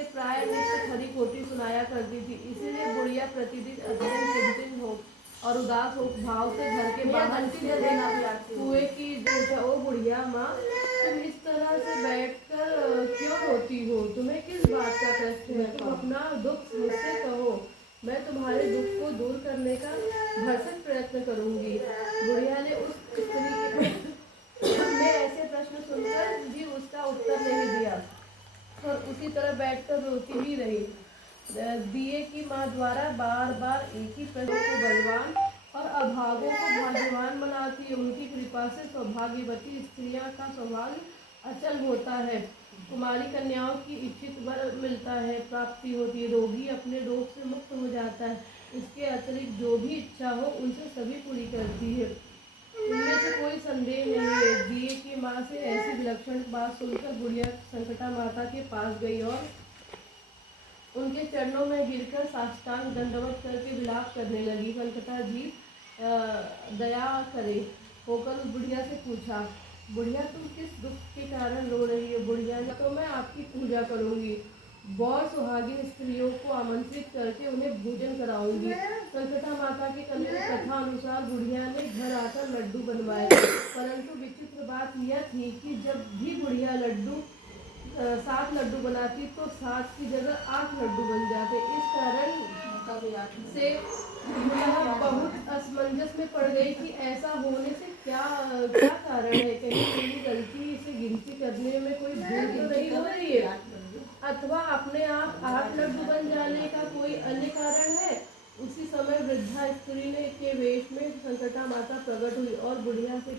से प्राय नित्य खरी खोटी सुनाया करती थी। इसीलिए बुढ़िया प्रतिदिन अत्यंत चिंतित हो और उदास हो भाव से घर के बाहर कुएं की पूछा, ओ बुढ़िया माँ, तुम इस तरह से बैठकर क्यों रोती हो? तुम्हें किस बात का कष्ट है? तुम अपना दुख मुझसे कहो, मैं तुम्हारे दुख को दूर करने का भरसक प्रयत्न करूंगी। बुढ़िया ने उस स्त्री में ऐसे प्रश्न सुनकर भी उसका उत्तर नहीं दिया और उसी तरह बैठकर रोती ही रही। दिए की माँ द्वारा बार बार एक ही प्रश्न को बलवान और अभागों को भाग्यवान बनाती है। उनकी कृपा से सौभाग्यवती स्त्रियां का स्वभाव अचल होता है। कुमारी कन्याओं की इच्छित वर मिलता है, प्राप्ति होती है, रोगी अपने रोग से मुक्त हो जाता है। इसके अतिरिक्त जो भी इच्छा हो उनसे सभी पूरी करती है। इनमें से कोई संदेह नहीं है। दिए की माँ से ऐसी विलक्षण बात सुनकर बुढ़िया संकटा माता के पास गई और उनके चरणों में गिरकर साष्टांग दंडवत करके विलाप करने लगी। संकटा जी दया करे होकर उस बुढ़िया से पूछा, बुढ़िया तुम किस दुख के कारण रो रही हो? बुढ़िया ने, तो मैं आपकी पूजा करूंगी, बहुत सुहागिन स्त्रियों को आमंत्रित करके उन्हें भोजन कराऊंगी। संकटा माता के कथा अनुसार बुढ़िया ने घर आकर लड्डू बनवाए, परंतु विचित्र बात यह थी कि जब भी बुढ़िया 7 लड्डू बनाती तो 7 की जगह 8 लड्डू बन जाते। इस कारण से यह बहुत असमंजस में पड़ गई कि ऐसा होने से क्या कारण है? कहीं मेरी गलती इसे गिनती करने में कोई भूल तो नहीं हो रही है, अथवा अपने आप 8 लड्डू बन जाने का कोई अन्य कारण है? उसी समय वृद्धा स्त्री ने के वेश में संकटा माता प्रकट हुई और बुढ़िया से